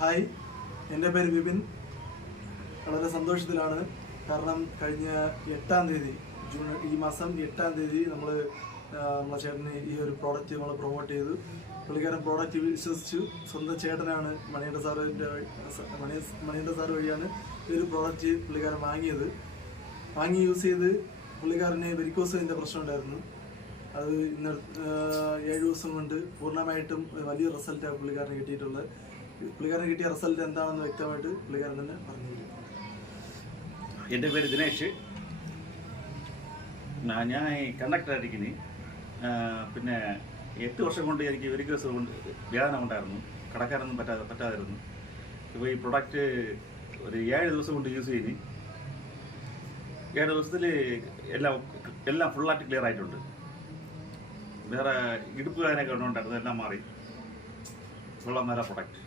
Hi, എൻ്റെ പേര് വിപിൻ. വളരെ സന്തോഷത്തിലാണ്. കാരണം കഴിഞ്ഞ 8-ാം തീയതി ഈ മാസം 8-ാം തീയതി നമ്മളെ ചേട്ടന് ഈ ഒരു പ്രോഡക്റ്റ് നമ്മൾ പ്രൊമോട്ട് ചെയ്തു. പുള്ളിക്കാരൻ പ്രോഡക്റ്റ് വിശ്വസിച്ചു. സ്വന്തം ചേട്ടനാണ് മണികണ്ഠ സാർ വഴിയാണ് ഈ ഒരു പ്രോഡക്റ്റ് പുള്ളിക്കാരൻ വാങ്ങി യൂസ് ചെയ്ത് പുള്ളിക്കാരന് വെരിക്കോസിൻ്റെ പ്രശ്നം ഉണ്ടായിരുന്നു. അത് ഇന്ന് 7 ദിവസം കൊണ്ട് പൂർണ്ണമായിട്ടും വലിയ റിസൾട്ടാണ് പുള്ളിക്കാരന് കിട്ടിയിട്ടുള്ളത്. പുള്ളിക്കാരന് കിട്ടിയ റിസൾട്ട് എന്താണെന്ന് വ്യക്തമായിട്ട് പുള്ളിക്കാരൻ തന്നെ പറഞ്ഞു. എൻ്റെ പേര് ദിനേഷ്. ഞാൻ കണ്ടക്ടറായിരിക്കുന്നു. പിന്നെ 8 വർഷം കൊണ്ട് എനിക്ക് വെരിക്കോസ് കൊണ്ട് വ്യാധനം ഉണ്ടായിരുന്നു. കടക്കാരൊന്നും പറ്റാതിരുന്നു. ഇപ്പോൾ ഈ പ്രൊഡക്റ്റ് ഒരു 7 ദിവസം കൊണ്ട് യൂസ് ചെയ്ത് 7 ദിവസത്തിൽ എല്ലാം ഫുള്ളായിട്ട് ക്ലിയർ ആയിട്ടുണ്ട്. വേറെ ഇടുപ്പ് വേദനയൊക്കെ ഉണ്ടായിരുന്നു, എല്ലാം മാറി. കൊള്ളാം, നല്ല പ്രൊഡക്റ്റ്.